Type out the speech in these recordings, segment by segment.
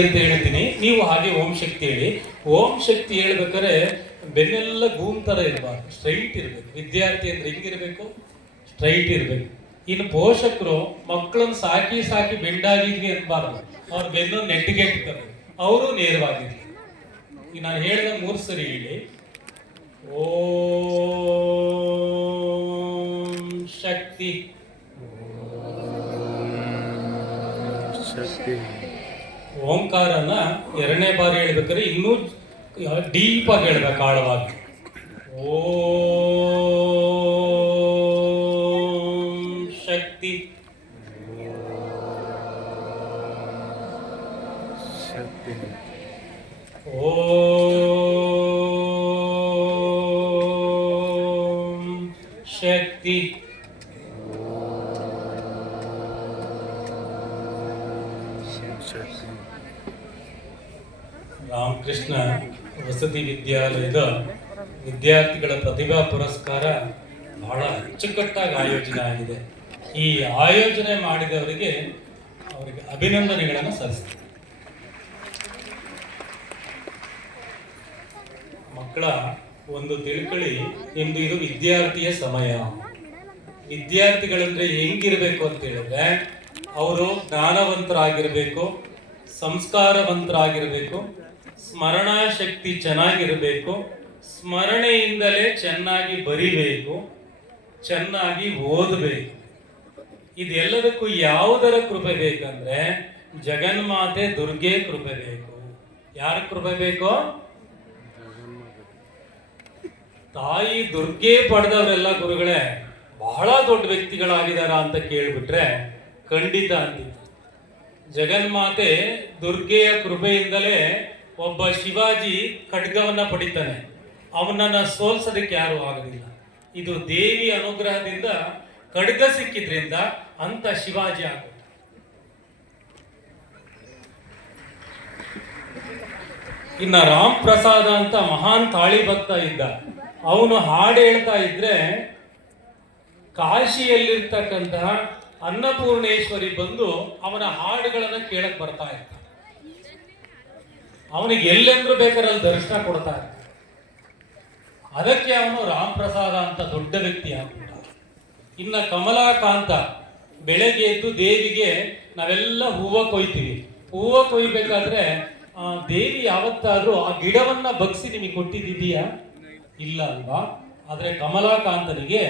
ಅಂತ ಹೇಳ್ತೀನಿ, ನೀವು ಹಾಗೆ ಓಂ ಶಕ್ತಿ ಹೇಳಿ. ಓಂ ಶಕ್ತಿ ಹೇಳ್ಬೇಕಾದ್ರೆ ಬೆನ್ನೆಲ್ಲ ಗೂಮ್ ಥರ ಇರಬಾರ್ದು, ಸ್ಟ್ರೈಟ್ ಇರಬೇಕು. ವಿದ್ಯಾರ್ಥಿ ಅಂದ್ರೆ ಹಿಂಗಿರ್ಬೇಕು, ಸ್ಟ್ರೈಟ್ ಇರಬೇಕು. ಇನ್ನು ಪೋಷಕರು ಮಕ್ಕಳನ್ನು ಸಾಕಿ ಸಾಕಿ ಬೆಂಡಾಗಿದ್ವಿ ಅನ್ಬಾರ್ದು, ಅವ್ರ ಬೆನ್ನು ನೆಟ್ಟಿಗೆ ಇಟ್ಕೋಬೇಕು, ಅವರು ನೇರವಾಗಿರ್ಲಿ. ಈಗ ನಾನು ಹೇಳಿದ 3 ಸರಿ ಹೇಳಿ. ಓಂ ಶಕ್ತಿ. ಓಂಕಾರನ 2ನೇ ಬಾರಿ ಹೇಳ್ಬೇಕಾದ್ರೆ ಇನ್ನೂ ಡೀಪ್ ಆಗಿ ಹೇಳ್ಬೇಕು, ಆಳವಾಗಿ. ಓಂ ಶಕ್ತಿ. ಓಂ ಶಕ್ತಿ. ರಾಮಕೃಷ್ಣ ವಸತಿ ವಿದ್ಯಾಲಯದ ವಿದ್ಯಾರ್ಥಿಗಳ ಪ್ರತಿಭಾ ಪುರಸ್ಕಾರ ಬಹಳ ಅಚ್ಚುಕಟ್ಟಾಗಿ ಆಯೋಜನೆ ಆಗಿದೆ. ಈ ಆಯೋಜನೆ ಮಾಡಿದವರಿಗೆ ಅವರಿಗೆ ಅಭಿನಂದನೆಗಳನ್ನು ಸಲ್ಲಿಸ್ತಾರೆ. ಮಕ್ಕಳ ಒಂದು ತಿಳ್ಕೊಳ್ಳಿ, ನಿಮ್ದು ಇದು ವಿದ್ಯಾರ್ಥಿಯ ಸಮಯ. ವಿದ್ಯಾರ್ಥಿಗಳಂದ್ರೆ ಹೆಂಗಿರ್ಬೇಕು ಅಂತ ಹೇಳಿದ್ರೆ, ಅವರು ಜ್ಞಾನವಂತರಾಗಿರ್ಬೇಕು, ಸಂಸ್ಕಾರವಂತರಾಗಿರ್ಬೇಕು, ಸ್ಮರಣಾ ಶಕ್ತಿ ಚೆನ್ನಾಗಿರಬೇಕು, ಸ್ಮರಣೆಯಿಂದಲೇ ಚೆನ್ನಾಗಿ ಬರಿಬೇಕು, ಚೆನ್ನಾಗಿ ಓದಬೇಕು. ಇದೆಲ್ಲದಕ್ಕೂ ಯಾವುದರ ಕೃಪೆ ಬೇಕಂದ್ರೆ ಜಗನ್ಮಾತೆ ದುರ್ಗೆ ಕೃಪೆ ಬೇಕು. ಯಾರ ಕೃಪೆ ಬೇಕು? ತಾಯಿ ದುರ್ಗೆ ಪಡೆದವರೆಲ್ಲ ಗುರುಗಳೇ ಬಹಳ ದೊಡ್ಡ ವ್ಯಕ್ತಿಗಳಾಗಿದಾರ ಅಂತ ಕೇಳ್ಬಿಟ್ರೆ ಖಂಡಿತ ಅಂತಿತ್ತು. ಜಗನ್ಮಾತೆ ದುರ್ಗೆಯ ಕೃಪೆಯಿಂದಲೇ ಒಬ್ಬ ಶಿವಾಜಿ ಖಡ್ಗವನ್ನ ಪಡಿತಾನೆ, ಅವನನ್ನ ಸೋಲ್ಸೋದಕ್ಕೆ ಯಾರು ಆಗೋದಿಲ್ಲ. ಇದು ದೇವಿ ಅನುಗ್ರಹದಿಂದ ಖಡ್ಗ ಸಿಕ್ಕಿದ್ರಿಂದ ಅಂತ ಶಿವಾಜಿ ಆಗೋದು. ಇನ್ನ ರಾಮ್ ಪ್ರಸಾದ ಅಂತ ಮಹಾನ್ ತಾಳಿ ಭಕ್ತ ಇದ್ದ, ಅವನು ಹಾಡು ಹೇಳ್ತಾ ಇದ್ರೆ ಕಾಶಿಯಲ್ಲಿರ್ತಕ್ಕಂತಹ ಅನ್ನಪೂರ್ಣೇಶ್ವರಿ ಬಂದು ಅವನ ಹಾಡುಗಳನ್ನ ಕೇಳಕ್ ಬರ್ತಾ ಇರ್ತಾರೆ. ಅವನಿಗೆ ಎಲ್ಲೆಂದ್ರೂ ಬೇಕಾದ್ರೆ ಅಲ್ಲಿ ದರ್ಶನ ಕೊಡ್ತಾರೆ. ಅದಕ್ಕೆ ಅವನು ರಾಮ್ ಪ್ರಸಾದ ಅಂತ ದೊಡ್ಡ ವ್ಯಕ್ತಿ ಆಗ್ಬಿಟ್ಟ. ಇನ್ನ ಕಮಲಾಕಾಂತ ಬೆಳಗ್ಗೆ ಎದ್ದು ದೇವಿಗೆ ನಾವೆಲ್ಲ ಹೂವು ಕೊಯ್ತೀವಿ. ಹೂವು ಕೊಯ್ಬೇಕಾದ್ರೆ ದೇವಿ ಯಾವತ್ತಾದ್ರೂ ಆ ಗಿಡವನ್ನ ಬಗ್ಸಿ ನಿಮಗೆ ಕೊಟ್ಟಿದ್ದೀಯಾ? ಇಲ್ಲ ಅಲ್ವಾ? ಆದ್ರೆ ಕಮಲಾಕಾಂತನಿಗೆ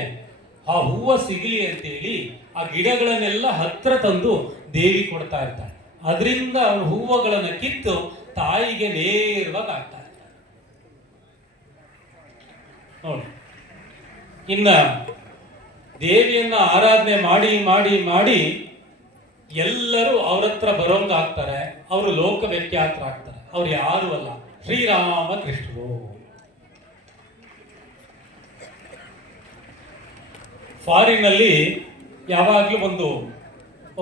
ಆ ಹೂವು ಸಿಗಲಿ ಅಂತೇಳಿ ಆ ಗಿಡಗಳನ್ನೆಲ್ಲ ಹತ್ರ ತಂದು ದೇವಿ ಕೊಡ್ತಾ ಇರ್ತಾಳೆ. ಅದರಿಂದ ಅವನು ಹೂವುಗಳನ್ನ ಕಿತ್ತು ತಾಯಿಗೆ ನೇರವಾಗಿ ಆಗ್ತಾ ಇರ್ತಾನೆ ನೋಡಿ. ಇನ್ನ ದೇವಿಯನ್ನ ಆರಾಧನೆ ಮಾಡಿ ಮಾಡಿ ಮಾಡಿ ಎಲ್ಲರೂ ಅವ್ರ ಹತ್ರ ಬರೋಂಗ ಆಗ್ತಾರೆ. ಅವರು ಲೋಕ ವ್ಯಾಖ್ಯಾತರಾಗ್ತಾರೆ. ಅವ್ರು ಯಾರು ಅಲ್ಲ, ಶ್ರೀರಾಮ ಕೃಷ್ಣರು. ಫಾರಿನಲ್ಲಿ ಯಾವಾಗ್ಲೂ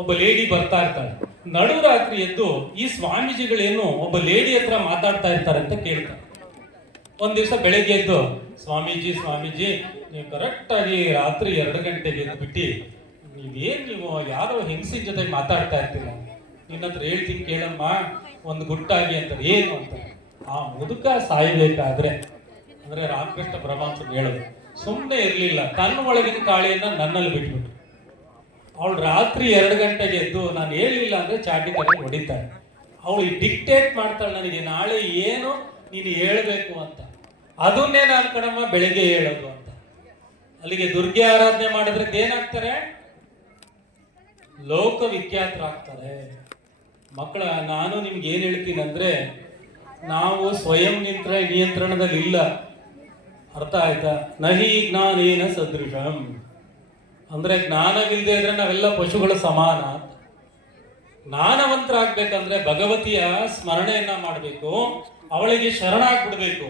ಒಬ್ಬ ಲೇಡಿ ಬರ್ತಾ ಇರ್ತಾಳೆ. ನಡುರಾತ್ರಿ ಎದ್ದು ಈ ಸ್ವಾಮೀಜಿಗಳೇನು ಒಬ್ಬ ಲೇಡಿ ಹತ್ರ ಮಾತಾಡ್ತಾ ಇರ್ತಾರೆ ಅಂತ ಕೇಳ್ತಾರೆ. ಒಂದ್ ದಿವಸ ಬೆಳಗ್ಗೆ ಎದ್ದು, ಸ್ವಾಮೀಜಿ ನೀವು ಕರೆಕ್ಟ್ ಆಗಿ ರಾತ್ರಿ 2 ಗಂಟೆಗೆ ಎದ್ದು ಬಿಟ್ಟು ನೀವು ಯಾರೋ ಹೆಂಗಸಿನ ಜೊತೆ ಮಾತಾಡ್ತಾ ಇರ್ತೀರ, ನಿನ್ನ ಹತ್ರ ಹೇಳ್ತೀನಿ ಕೇಳಮ್ಮ ಒಂದು ಗುಟ್ಟಾಗಿ ಅಂತ. ಏನು ಅಂತ, ಆ ಮುದುಕ ಸಾಯಬೇಕಾದ್ರೆ ಅಂದ್ರೆ ರಾಮಕೃಷ್ಣ ಪರಮಹಂಸರು ಹೇಳೋದು, ಸುಮ್ಮನೆ ಇರ್ಲಿಲ್ಲ, ತನ್ನ ಒಳಗಿನ ಕಾಳೆಯನ್ನ ನನ್ನಲ್ಲಿ ಬಿಟ್ಬಿಟ್ಟು ಅವಳು ರಾತ್ರಿ 2 ಗಂಟೆಗೆ ಎದ್ದು ನಾನು ಹೇಳಿಲ್ಲ ಅಂದ್ರೆ ಚಾಟಿ ಕಡೆ ಹೊಡಿತಾಳೆ. ಅವಳು ಡಿಕ್ಟೇಟ್ ಮಾಡ್ತಾಳೆ ನನಗೆ ನಾಳೆ ಏನು ನೀನು ಹೇಳ್ಬೇಕು ಅಂತ. ಅದನ್ನೇ ನಾನು ಕಣಮ್ಮ ಬೆಳಿಗ್ಗೆ ಹೇಳೋದು ಅಂತ. ಅಲ್ಲಿಗೆ ದುರ್ಗೆ ಆರಾಧನೆ ಮಾಡಿದ್ರೆ ಏನಾಗ್ತಾರೆ? ಲೋಕ ವಿಖ್ಯಾತರಾಗ್ತಾರೆ. ಮಕ್ಕಳ, ನಾನು ನಿಮ್ಗೆ ಏನ್ ಹೇಳ್ತೀನಿ ಅಂದ್ರೆ, ನಾವು ಸ್ವಯಂ ನಿಯಂತ್ರಣದಲ್ಲಿ ಇಲ್ಲ. ಅರ್ಥ ಆಯ್ತಾ? ನಹಿ ಜ್ಞಾನೇನ ಸದೃಶಂ ಅಂದ್ರೆ ಜ್ಞಾನವಿಲ್ಲದೆ ಇದ್ರೆ ನಾವೆಲ್ಲ ಪಶುಗಳು ಸಮಾನ. ಜ್ಞಾನವಂತರಾಗ್ಬೇಕಂದ್ರೆ ಭಗವತಿಯ ಸ್ಮರಣೆಯನ್ನ ಮಾಡಬೇಕು, ಅವಳಿಗೆ ಶರಣಾಗ್ಬಿಡ್ಬೇಕು.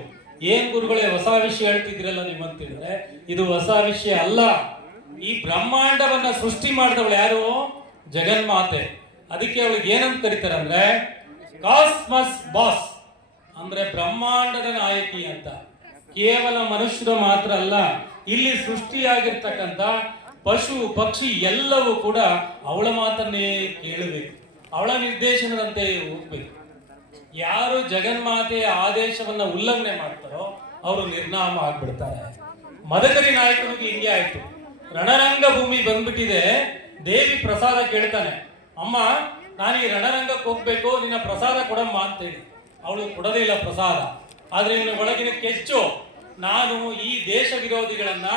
ಏನ್ ಗುರುಗಳೇ ಹೊಸ ವಿಷಯ ಹೇಳ್ತಿದ್ರಲ್ಲ ನಿಮ್ಮಂತಿದ್ರೆ, ಇದು ಹೊಸ ವಿಷಯ ಅಲ್ಲ. ಈ ಬ್ರಹ್ಮಾಂಡವನ್ನ ಸೃಷ್ಟಿ ಮಾಡಿದವಳು ಯಾರು? ಜಗನ್ಮಾತೆ. ಅದಕ್ಕೆ ಅವಳಿಗೆ ಏನಂತ ಕರೀತಾರೆ ಅಂದ್ರೆ ಕಾಸ್ಮಸ್ ಬಾಸ್, ಅಂದ್ರೆ ಬ್ರಹ್ಮಾಂಡದ ನಾಯಕಿ ಅಂತ. ಕೇವಲ ಮನುಷ್ಯರು ಮಾತ್ರ ಅಲ್ಲ, ಇಲ್ಲಿ ಸೃಷ್ಟಿಯಾಗಿರ್ತಕ್ಕಂಥ ಪಶು ಪಕ್ಷಿ ಎಲ್ಲವೂ ಕೂಡ ಅವಳ ಮಾತನ್ನೇ ಕೇಳಬೇಕು, ಅವಳ ನಿರ್ದೇಶನದಂತೆ ಹೋಗ್ಬೇಕು. ಯಾರು ಜಗನ್ಮಾತೆಯ ಆದೇಶವನ್ನ ಉಲ್ಲಂಘನೆ ಮಾಡ್ತಾರೋ ಅವರು ನಿರ್ನಾಮ ಆಗ್ಬಿಡ್ತಾರೆ. ಮದಕರಿ ನಾಯಕನಿಗೆ ಹಿಂಗೆ ಆಯ್ತು. ರಣರಂಗ ಭೂಮಿ ಬಂದ್ಬಿಟ್ಟಿದೆ, ದೇವಿ ಪ್ರಸಾದ ಕೇಳ್ತಾನೆ, ಅಮ್ಮ ನಾನು ಈ ರಣರಂಗಕ್ಕೆ ಹೋಗ್ಬೇಕು, ನಿನ್ನ ಪ್ರಸಾದ ಕೊಡಮ್ಮ ಅಂತೇಳಿ. ಅವಳು ಕೊಡದೇ ಇಲ್ಲ ಪ್ರಸಾದ. ಆದ್ರೆ ಇವನ ಒಳಗಿನ ಕೆಚ್ಚು, ನಾನು ಈ ದೇಶ ವಿರೋಧಿಗಳನ್ನ,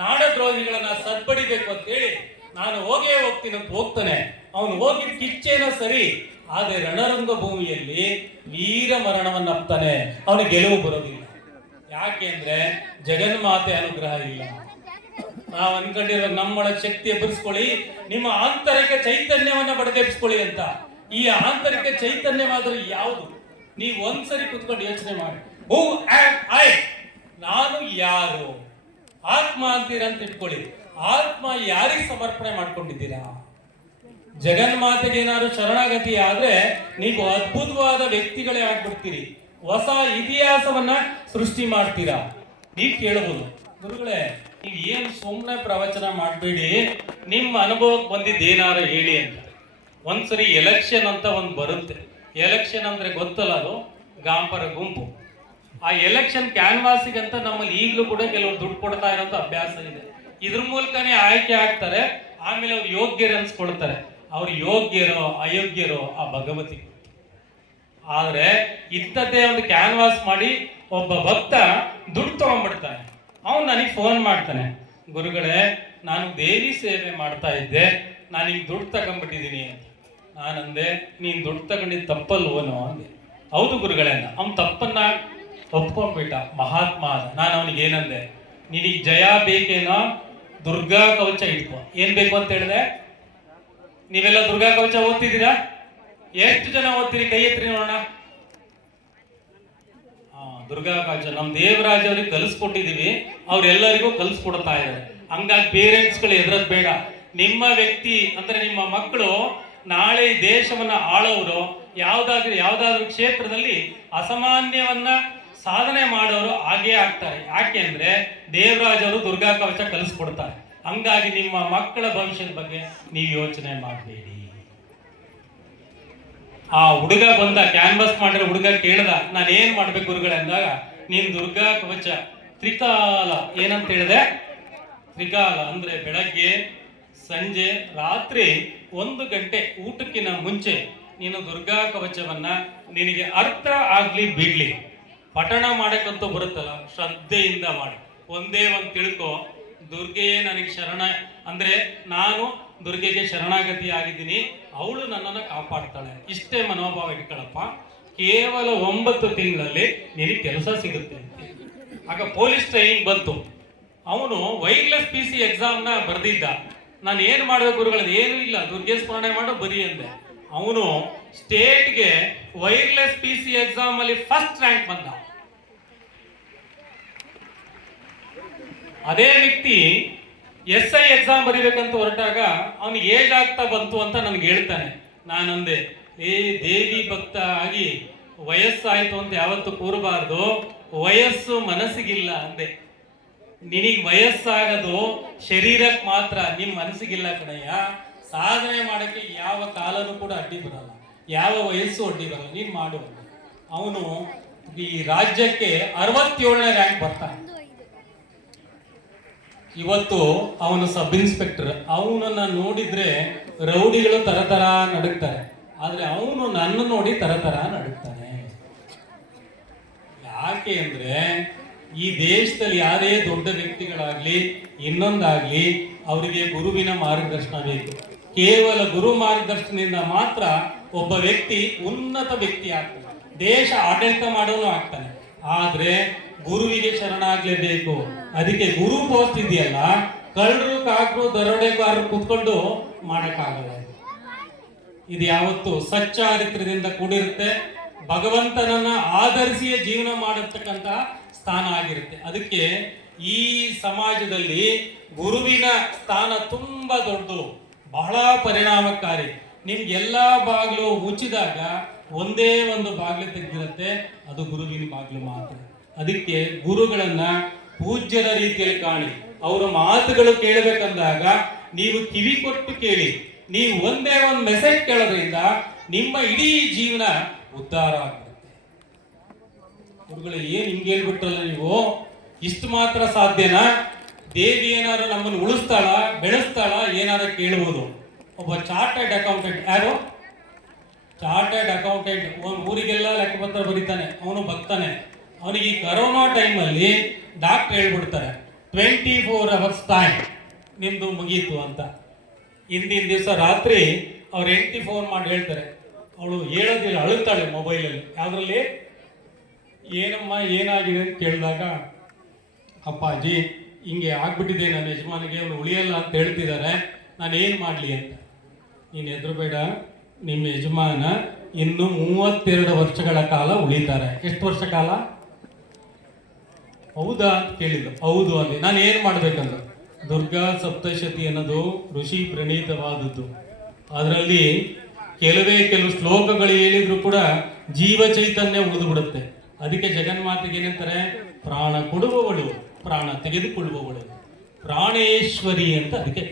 ನಾಡದ್ರೋಹಿಗಳನ್ನ ಸದ್ಬಡಿಬೇಕು ಅಂತೇಳಿ ನಾನು ಹೋಗೇ ಹೋಗ್ತೀನಿ ಅಂತ ಹೋಗ್ತಾನೆ. ಅವನು ಹೋಗಿ ಕಿಚ್ಚೇನೋ ಸರಿ, ಆದ್ರೆ ರಣರಂಗ ಭೂಮಿಯಲ್ಲಿ ವೀರ ಮರಣವನ್ನಪ್ತಾನೆ. ಅವನಿಗೆ ಗೆಲುವು ಬರೋದಿಲ್ಲ. ಯಾಕೆ ಅಂದ್ರೆ ಜಗನ್ಮಾತೆ ಅನುಗ್ರಹ ಇಲ್ಲ. ನಾವು ಅನ್ಕೊಂಡಿರುವ ನಮ್ಮೊಳಗೆ ಶಕ್ತಿ ಎಬ್ಬರಿಸ್ಕೊಳ್ಳಿ, ನಿಮ್ಮ ಆಂತರಿಕ ಚೈತನ್ಯವನ್ನ ಬಡದೆಬ್ಸ್ಕೊಳ್ಳಿ ಅಂತ. ಈ ಆಂತರಿಕ ಚೈತನ್ಯವಾದರೂ ಯಾವುದು? ನೀವು ಒಂದ್ಸರಿ ಕುತ್ಕೊಂಡು ಯೋಚನೆ ಮಾಡಿ, ಹೂ ಆಮ್ ಐ, ನಾನು ಯಾರು? ಆತ್ಮ ಅಂತೀರಂತ ಇಟ್ಕೊಳ್ಳಿ. ಆತ್ಮ ಯಾರಿಗೆ ಸಮರ್ಪಣೆ ಮಾಡ್ಕೊಂಡಿದ್ದೀರಾ? ಜಗನ್ಮಾತೆಗೆ ಏನಾದ್ರು ಶರಣಾಗತಿ ಆದ್ರೆ ನೀವು ಅದ್ಭುತವಾದ ವ್ಯಕ್ತಿಗಳೇ ಆಗ್ಬಿಡ್ತೀರಿ, ಹೊಸ ಇತಿಹಾಸವನ್ನ ಸೃಷ್ಟಿ ಮಾಡ್ತೀರಾ. ನೀವು ಕೇಳಬಹುದು, ಗುರುಗಳೇ ನೀವು ಏನು ಸುಮ್ಮನೆ ಪ್ರವಚನ ಮಾಡಬೇಡಿ, ನಿಮ್ಮ ಅನುಭವಕ್ಕೆ ಬಂದಿದ್ದು ಏನಾರು ಹೇಳಿ ಅಂತ. ಒಂದ್ಸರಿ ಎಲೆಕ್ಷನ್ ಅಂತ ಒಂದು ಬರುತ್ತೆ. ಎಲೆಕ್ಷನ್ ಅಂದ್ರೆ ಗೊತ್ತಲ್ಲ, ಅದು ಗಾಂಪರ ಗುಂಪು. ಆ ಎಲೆಕ್ಷನ್ ಕ್ಯಾನ್ವಾಸಿಗಂತ ನಮ್ಮಲ್ಲಿ ಈಗಲೂ ಕೂಡ ಕೆಲವರು ದುಡ್ಡು ಕೊಡ್ತಾ ಇರೋಂಥ ಅಭ್ಯಾಸ ಇದೆ. ಇದ್ರ ಮೂಲಕನೇ ಆಯ್ಕೆ ಆಗ್ತಾರೆ. ಆಮೇಲೆ ಅವ್ರು ಯೋಗ್ಯರು ಅನ್ಸ್ಕೊಳ್ತಾರೆ. ಅವ್ರು ಯೋಗ್ಯರೋ ಅಯೋಗ್ಯರೋ ಆ ಭಗವತಿ. ಆದ್ರೆ ಇಂಥದ್ದೇ ಒಂದು ಕ್ಯಾನ್ವಾಸ್ ಮಾಡಿ ಒಬ್ಬ ಭಕ್ತ ದುಡ್ಡು ತಗೊಂಡ್ಬಿಡ್ತಾನೆ. ಅವನು ನನಗೆ ಫೋನ್ ಮಾಡ್ತಾನೆ, ಗುರುಗಳೇ ನಾನು ದೇವಿ ಸೇವೆ ಮಾಡ್ತಾ ಇದ್ದೆ, ನಾನು ಹಿಂಗೆ ದುಡ್ಡು ತಗೊಂಡ್ಬಿಟ್ಟಿದ್ದೀನಿ ಅಂತ. ನಾನಂದೆ, ನೀನು ದುಡ್ಡು ತಗೊಂಡಿದ್ದು ತಪ್ಪಲ್ವನೋ ಅಂದೆ. ಹೌದು ಗುರುಗಳೇ, ಅವ್ನು ತಪ್ಪನ್ನ ಒಪ್ಕೊಂಡ್ಬಿಟ್ಟ, ಮಹಾತ್ಮ ಅದ. ನಾನು ಅವನಿಗೆ ಏನಂದೆ, ನಿನಗೆ ಜಯ ಬೇಕೇನೋ ದುರ್ಗಾ ಕವಚ ಇಟ್ಕೋ. ಏನ್ ಬೇಕು ಅಂತ ಹೇಳಿದೆ? ನೀವೆಲ್ಲ ದುರ್ಗಾ ಕವಚ ಓದ್ತಿದ್ದೀರಾ? ಎಷ್ಟು ಜನ ಓದ್ತೀರಿ? ಕೈ ಎತ್ರಿ ನೋಡೋಣ. ದುರ್ಗಾ ಕವಚ ನಮ್ಮ ದೇವರಾಜ್ ಅವ್ರಿಗೆ ಕಲಿಸ್ಕೊಟ್ಟಿದೀವಿ, ಅವ್ರೆಲ್ಲರಿಗೂ ಕಲಿಸ್ಕೊಡ್ತಾ ಇದ್ದಾರೆ. ಹಂಗಾಗಿ ಪೇರೆಂಟ್ಸ್ಗಳು ಎದುರದ್ ಬೇಡ. ನಿಮ್ಮ ವ್ಯಕ್ತಿ ಅಂದ್ರೆ ನಿಮ್ಮ ಮಕ್ಕಳು ನಾಳೆ ದೇಶವನ್ನ ಆಳೋರು, ಯಾವ್ದಾದ್ರು ಕ್ಷೇತ್ರದಲ್ಲಿ ಅಸಾಮಾನ್ಯವನ್ನ ಸಾಧನೆ ಮಾಡೋರು ಹಾಗೇ ಆಗ್ತಾರೆ. ಯಾಕೆ ಅಂದ್ರೆ ದೇವರಾಜ್ ಅವರು ದುರ್ಗಾ ಕವಚ ಕಲಿಸ್ಕೊಡ್ತಾರೆ. ಹಂಗಾಗಿ ನಿಮ್ಮ ಮಕ್ಕಳ ಭವಿಷ್ಯದ ಬಗ್ಗೆ ನೀವು ಯೋಚನೆ ಮಾಡಬೇಡಿ. ಆ ಹುಡುಗ ಬಂದ, ಕ್ಯಾನ್ವಾಸ್ ಮಾಡಿರೋ ಹುಡುಗ ಕೇಳ್ದ, ನಾನು ಏನ್ ಮಾಡ್ಬೇಕು ಗುರುಗಳೇ ಅಂದಾಗ, ನೀನ್ ದುರ್ಗಾ ಕವಚ ತ್ರಿಕಾಲ ಏನಂತ ಹೇಳಿದೆ? ತ್ರಿಕಾಲ ಅಂದ್ರೆ ಬೆಳಗ್ಗೆ, ಸಂಜೆ, ರಾತ್ರಿ 1 ಗಂಟೆ ಊಟಕ್ಕಿಂತ ಮುಂಚೆ ನೀನು ದುರ್ಗಾ ಕವಚವನ್ನ ನಿನಗೆ ಅರ್ಥ ಆಗ್ಲಿ ಬಿಡ್ಲಿ ಪಠಣ ಮಾಡಕ್ಕಂತೂ ಬರುತ್ತಲ್ಲ, ಶ್ರದ್ಧೆಯಿಂದ ಮಾಡಿ. ಒಂದೇ ಒಂದು ತಿಳ್ಕೊ, ದುರ್ಗೆಯೇ ನನಗೆ ಶರಣ ಅಂದ್ರೆ ನಾನು ದುರ್ಗೆಗೆ ಶರಣಾಗತಿ ಆಗಿದ್ದೀನಿ, ಅವಳು ನನ್ನನ್ನು ಕಾಪಾಡ್ತಾಳೆ. ಇಷ್ಟೇ ಮನೋಭಾವ ಇಟ್ಕೊಳ್ಳಪ್ಪ. ಕೇವಲ 9 ತಿಂಗಳಲ್ಲಿ ನಿನಗೆ ಕೆಲಸ ಸಿಗುತ್ತೆ. ಆಗ ಪೊಲೀಸ್ ಟ್ರೈನಿಂಗ್ ಬಂತು. ಅವನು ವೈರ್ಲೆಸ್ PC ಎಕ್ಸಾಮ್ನ ಬರೆದಿದ್ದ. ನಾನು ಏನು ಮಾಡಬೇಕು ಗುರುಗಳದ್ದು? ಏನೂ ಇಲ್ಲ, ದುರ್ಗೆ ಸ್ಮರಣೆ ಮಾಡೋ ಬರಿ ಅಂದೆ. ಅವನು ಸ್ಟೇಟ್ಗೆ ವೈರ್ಲೆಸ್ PC ಎಕ್ಸಾಮ್ ಅಲ್ಲಿ ಫಸ್ಟ್ ರ್ಯಾಂಕ್ ಬಂದ. ಅದೇ ವ್ಯಕ್ತಿ SI ಎಕ್ಸಾಮ್ ಬರೀಬೇಕಂತ ಹೊರಟಾಗ ಅವನಿಗೆ ಏಜ್ ಆಗ್ತಾ ಬಂತು ಅಂತ ನನಗೆ ಹೇಳ್ತಾನೆ. ನಾನಂದೆ, ದೇವಿ ಭಕ್ತ ಆಗಿ ವಯಸ್ಸಾಯ್ತು ಅಂತ ಯಾವತ್ತು ಕೂರಬಾರ್ದು, ವಯಸ್ಸು ಮನಸ್ಸಿಗಿಲ್ಲ ಅಂದೆ. ನಿನಗೆ ವಯಸ್ಸಾಗದು ಶರೀರಕ್ಕೆ ಮಾತ್ರ, ನಿಮ್ಮ ಮನಸ್ಸಿಗಿಲ್ಲ ಕಣಯ್ಯ. ಸಾಧನೆ ಮಾಡಕ್ಕೆ ಯಾವ ಕಾಲನೂ ಕೂಡ ಅಡ್ಡಿ ಬರಲ್ಲ, ಯಾವ ವಯಸ್ಸು ಅಡ್ಡಿ ಬರಲ್ಲ, ನೀನು ಮಾಡು. ಅವನು ಈ ರಾಜ್ಯಕ್ಕೆ 67ನೇ ರ್ಯಾಂಕ್ ಬರ್ತಾನೆ. ಇವತ್ತು ಅವನು ಸಬ್ ಇನ್ಸ್ಪೆಕ್ಟರ್. ಅವನನ್ನ ನೋಡಿದ್ರೆ ರೌಡಿಗಳು ತರತರ ನಡುಕ್ತಾರೆ, ಆದ್ರೆ ಅವನು ನನ್ನ ನೋಡಿ ತರತರ ನಡುಕ್ತಾನೆ. ಯಾಕೆ ಅಂದ್ರೆ ಈ ದೇಶದಲ್ಲಿ ಯಾರೇ ದೊಡ್ಡ ವ್ಯಕ್ತಿಗಳಾಗ್ಲಿ ಇನ್ನೊಂದಾಗ್ಲಿ ಅವರಿಗೆ ಗುರುವಿನ ಮಾರ್ಗದರ್ಶನ ಬೇಕು. ಕೇವಲ ಗುರು ಮಾರ್ಗದರ್ಶನದಿಂದ ಮಾತ್ರ ಒಬ್ಬ ವ್ಯಕ್ತಿ ಉನ್ನತ ವ್ಯಕ್ತಿ ಆಗ್ತಾನೆ, ದೇಶ ಆಡಳಿತ ಮಾಡೋನು ಆಗ್ತಾನೆ. ಆದ್ರೆ ಗುರುವಿಗೆ ಶರಣಾಗ್ಲೇಬೇಕು. ಅದಕ್ಕೆ ಗುರು ಪೋಸ್ಟ್ ಇದೆಯಲ್ಲ, ಕಳ್ಳರು ಕಾಕರು ದರೋಡೆಗಾರರು ಕುತ್ಕೊಂಡು ಮಾಡಕ್ಕಾಗಲ್ಲ. ಇದು ಯಾವತ್ತು ಸಚ್ಚಾರಿತ್ರದಿಂದ ಕೂಡಿರುತ್ತೆ, ಭಗವಂತನನ್ನ ಆಧರಿಸಿಯೇ ಜೀವನ ಮಾಡಿರ್ತಕ್ಕಂಥ ಸ್ಥಾನ ಆಗಿರುತ್ತೆ. ಅದಕ್ಕೆ ಈ ಸಮಾಜದಲ್ಲಿ ಗುರುವಿನ ಸ್ಥಾನ ತುಂಬಾ ದೊಡ್ಡದು, ಬಹಳ ಪರಿಣಾಮಕಾರಿ. ನಿಮ್ಗೆಲ್ಲಾ ಬಾಗಿಲು ಮುಚ್ಚಿದಾಗ ಒಂದೇ ಒಂದು ಬಾಗಿಲು ತೆಗೆದಿರುತ್ತೆ, ಅದು ಗುರುವಿನ ಬಾಗಿಲು ಮಾತ್ರ. ಅದಕ್ಕೆ ಗುರುಗಳನ್ನ ಪೂಜ್ಯರ ರೀತಿಯಲ್ಲಿ ಕಾಣಿ. ಅವರ ಮಾತುಗಳು ಕೇಳಬೇಕಂದಾಗ ನೀವು ಕಿವಿ ಕೊಟ್ಟು ಕೇಳಿ. ನೀವು ಒಂದೇ ಒಂದು ಮೆಸೇಜ್ ಕೇಳೋದ್ರಿಂದ ನಿಮ್ಮ ಇಡೀ ಜೀವನ ಉದ್ಧಾರ ಆಗುತ್ತೆ. ಗುರುಗಳೇ ಏನ್ ಹಿಂಗೆ ಹೇಳ್ಬಿಟ್ರಲ್ಲ ನೀವು, ಇಷ್ಟು ಮಾತ್ರ ಸಾಧ್ಯನಾ? ದೇವಿ ಏನಾದ್ರು ನಮ್ಮನ್ನು ಉಳಿಸ್ತಾಳ, ಬೆಳೆಸ್ತಾಳ, ಏನಾದ್ರು ಕೇಳ್ಬೋದು. ಒಬ್ಬ ಚಾರ್ಟರ್ಡ್ ಅಕೌಂಟೆಂಟ್, ಯಾರು ಚಾರ್ಟರ್ಡ್ ಅಕೌಂಟೆಂಟ್, ಊರಿಗೆಲ್ಲ ಲೆಕ್ಕಪತ್ರ ಬರೀತಾನೆ, ಅವನು ಬರ್ತಾನೆ. ಅವನಿಗೆ ಈ ಕರೋನಾ ಟೈಮಲ್ಲಿ ಡಾಕ್ಟರ್ ಹೇಳ್ಬಿಡ್ತಾರೆ 24 hours ಟೈಮ್ ನಿಮ್ದು ಮುಗೀತು ಅಂತ. ಹಿಂದಿನ ದಿವಸ ರಾತ್ರಿ ಅವ್ರ ಹೆಂಡತಿ ಫೋನ್ ಮಾಡಿ ಹೇಳ್ತಾರೆ, ಅವಳು ಹೇಳೋದಿಲ್ಲ, ಅಳುತ್ತಾಳೆ ಮೊಬೈಲಲ್ಲಿ. ಯಾವ್ದ್ರಲ್ಲಿ? ಏನಮ್ಮ ಏನಾಗಿದೆ ಅಂತ ಕೇಳಿದಾಗ, ಅಪ್ಪಾಜಿ ಹಿಂಗೆ ಆಗ್ಬಿಟ್ಟಿದೆ ನನ್ನ ಯಜಮಾನಿಗೆ, ಅವನು ಉಳಿಯಲ್ಲ ಅಂತ ಹೇಳ್ತಿದ್ದಾರೆ, ನಾನು ಏನು ಮಾಡಲಿ ಅಂತ. ನೀನು ಹೆದರಬೇಡ, ನಿಮ್ಮ ಯಜಮಾನ ಇನ್ನು 32 ವರ್ಷಗಳ ಕಾಲ ಉಳಿತಾರೆ. ಎಷ್ಟು ವರ್ಷ ಕಾಲ? ಹೌದಾ ಅಂತ ಕೇಳಿದ್ರು. ಹೌದು ಅಲ್ಲಿ. ನಾನು ಏನು ಮಾಡ್ಬೇಕಂತ, ದುರ್ಗಾ ಸಪ್ತಶತಿ ಅನ್ನೋದು ಋಷಿ ಪ್ರಣೀತವಾದದ್ದು. ಅದರಲ್ಲಿ ಕೆಲವು ಶ್ಲೋಕಗಳು ಹೇಳಿದ್ರು ಕೂಡ ಜೀವ ಚೈತನ್ಯ ಉಳಿದು ಬಿಡುತ್ತೆ. ಅದಕ್ಕೆ ಜಗನ್ಮಾತೆಗೆ ಏನಂತಾರೆ? ಪ್ರಾಣ ಕೊಡುವವಳು, ಪ್ರಾಣ ತೆಗೆದುಕೊಳ್ಳುವವಳು, ಪ್ರಾಣೇಶ್ವರಿ ಅಂತ ಅದಕ್ಕೆ.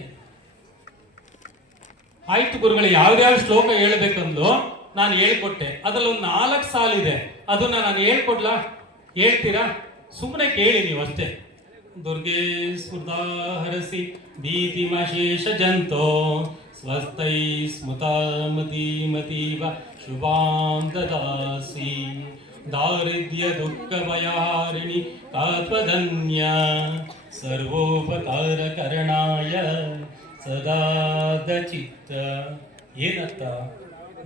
ಆಯ್ತು ಗುರುಗಳು, ಯಾವ್ಯಾವ ಶ್ಲೋಕ ಹೇಳ್ಬೇಕಂದ್ಲು ನಾನು ಹೇಳ್ಕೊಟ್ಟೆ. ಅದ್ರಲ್ಲಿ ಒಂದು 4 ಸಾಲಿದೆ, ಅದನ್ನ ನಾನು ಹೇಳ್ಕೊಡ್ಲಾ? ಹೇಳ್ತೀರಾ? ಸುಮ್ಮನೆ ಕೇಳಿ ನೀವು ಅಷ್ಟೇ. ದುರ್ಗೆ ಸ್ಮೃತಾ ಹರಸಿ ಭೀತಿಮಶೇಷ ಜಂತೋ ಸ್ವಸ್ಥೈ ಸ್ಮೃತಾಮತೀಮತೀವ ಶುಭಾಂ ದದಾಸಿ ದಾರಿದ್ರ್ಯ ದುಃಖ ಭಯಾರಿಣಿ ಕಾತ್ವಧನ್ಯ ಸರ್ವೋಪಕಾರ ಕರಣಾಯ ಸದಾದ ಚಿತ್ತ. ಏನತ್ತ?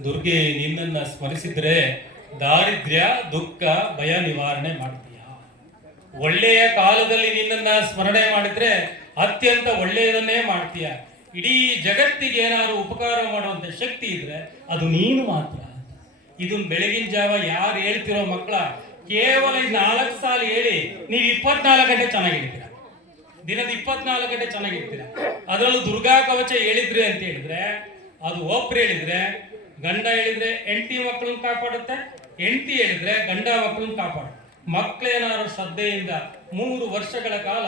ದುರ್ಗೆ ನಿನ್ನನ್ನ ಸ್ಮರಿಸಿದ್ರೆ ದಾರಿದ್ರ್ಯ ದುಃಖ ಭಯ ನಿವಾರಣೆ ಮಾಡ್ತೀಯ. ಒಳ್ಳೆಯ ಕಾಲದಲ್ಲಿ ನಿನ್ನನ್ನ ಸ್ಮರಣೆ ಮಾಡಿದ್ರೆ ಅತ್ಯಂತ ಒಳ್ಳೆಯದನ್ನೇ ಮಾಡ್ತೀಯ. ಇಡೀ ಜಗತ್ತಿಗೆ ಏನಾದ್ರು ಉಪಕಾರ ಮಾಡುವಂತ ಶಕ್ತಿ ಇದ್ರೆ ಅದು ನೀನು ಮಾತ್ರ. ಇದನ್ನ ಬೆಳಗಿನ ಜಾವ ಯಾರು ಹೇಳ್ತಿರೋ ಮಕ್ಕಳ, ಕೇವಲ 4 ಸಾಲ ಹೇಳಿ ನೀವು 24 ಗಂಟೆ ಚೆನ್ನಾಗಿರ್ತೀರ. ದಿನದ 24 ಗಂಟೆ ಚೆನ್ನಾಗಿರ್ತೀರ. ಅದರಲ್ಲೂ ದುರ್ಗಾ ಕವಚ ಹೇಳಿದ್ರಿ ಅಂತ ಹೇಳಿದ್ರೆ, ಅದು ಒಬ್ರು ಹೇಳಿದ್ರೆ ಗಂಡ ಹೇಳಿದ್ರೆ ಹೆಂಡತಿ ಮಕ್ಕಳನ್ನ ಕಾಪಾಡುತ್ತೆ, ಹೆಂಡತಿ ಹೇಳಿದ್ರೆ ಗಂಡ ಮಕ್ಕಳನ್ನ ಕಾಪಾಡುತ್ತೆ. ಮಕ್ಕಳೇನಾದ್ರು ಶ್ರದ್ಧೆಯಿಂದ 3 ವರ್ಷಗಳ ಕಾಲ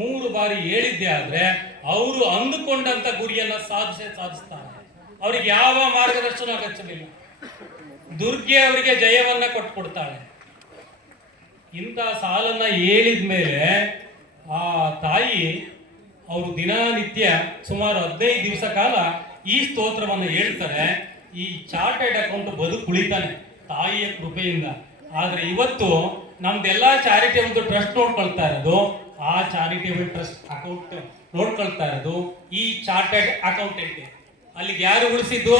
3 ಬಾರಿ ಹೇಳಿದ್ದೆ ಆದ್ರೆ ಅವರು ಅಂದುಕೊಂಡಂತ ಗುರಿಯನ್ನ ಸಾಧಿಸ್ತಾರೆ. ಅವ್ರಿಗೆ ಯಾವ ಮಾರ್ಗದರ್ಶನ ಅಗತ್ಯವಿಲ್ಲ. ದುರ್ಗೆ ಅವರಿಗೆ ಜಯವನ್ನ ಕೊಟ್ಕೊಡ್ತಾಳೆ. ಇಂಥ ಸಾಲನ್ನ ಹೇಳಿದ ಮೇಲೆ ಆ ತಾಯಿ ಅವರು ದಿನನಿತ್ಯ ಸುಮಾರು 15 ದಿವಸ ಕಾಲ ಈ ಸ್ತೋತ್ರವನ್ನು ಹೇಳ್ತಾರೆ. ಈ ಚಾರ್ಟೆಡ್ ಅಕೌಂಟ್ ಬದುಕು ಉಳಿತಾನೆ ತಾಯಿಯ ಕೃಪೆಯಿಂದ. ಆದ್ರೆ ಇವತ್ತು ನಮ್ದೆಲ್ಲಾ ಚಾರಿಟೇಬಲ್ ಟ್ರಸ್ಟ್ ನೋಡ್ಕೊಳ್ತಾ ಇರೋದು, ಆ ಚಾರಿಟೇಬಲ್ ಟ್ರಸ್ಟ್ ಅಕೌಂಟ್ ನೋಡ್ಕೊಳ್ತಾ ಇರೋದು ಈ ಚಾರ್ಟೆಡ್ ಅಕೌಂಟೆಂಟ್. ಅಲ್ಲಿಗೆ ಯಾರು ಉಳಿಸಿದ್ದು?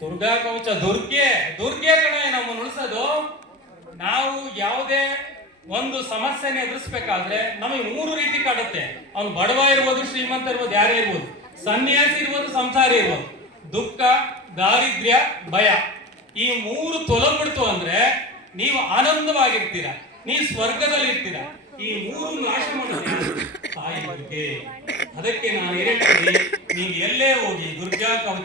ದುರ್ಗಾ ಕವಚ. ದುರ್ಗೆ ಕಣ ನಮ್ಮನ್ನು ಉಳಿಸೋದು. ನಾವು ಯಾವುದೇ ಒಂದು ಸಮಸ್ಯೆನ ಎದುರಿಸ್ಬೇಕಾದ್ರೆ ನಮಗೆ 3 ರೀತಿ ಕಾಡುತ್ತೆ. ಅವ್ನು ಬಡವ ಇರ್ಬೋದು, ಶ್ರೀಮಂತ ಇರ್ಬೋದು, ಯಾರೇ ಇರ್ಬೋದು, ಸನ್ಯಾಸಿ ಇರ್ಬೋದು, ಸಂಸಾರಿ ಇರ್ಬೋದು. ದುಃಖ, ದಾರಿದ್ರ್ಯ, ಭಯ, ಈ 3 ತೊಲಗ್ಬಿಡ್ತು ಅಂದ್ರೆ ನೀವು ಆನಂದವಾಗಿರ್ತೀರ, ನೀವು ಸ್ವರ್ಗದಲ್ಲಿ ಇರ್ತೀರ. ಈ 3 ನಾಶ ಮಾಡುತ್ತೆ ತಾಯಿ ದುರ್ಗೆ. ಅದಕ್ಕೆ ನಾನು ಹೇಳ್ತೀನಿ, ನೀವು ಎಲ್ಲೇ ಹೋಗಿ ದುರ್ಗಾ ಕವಚ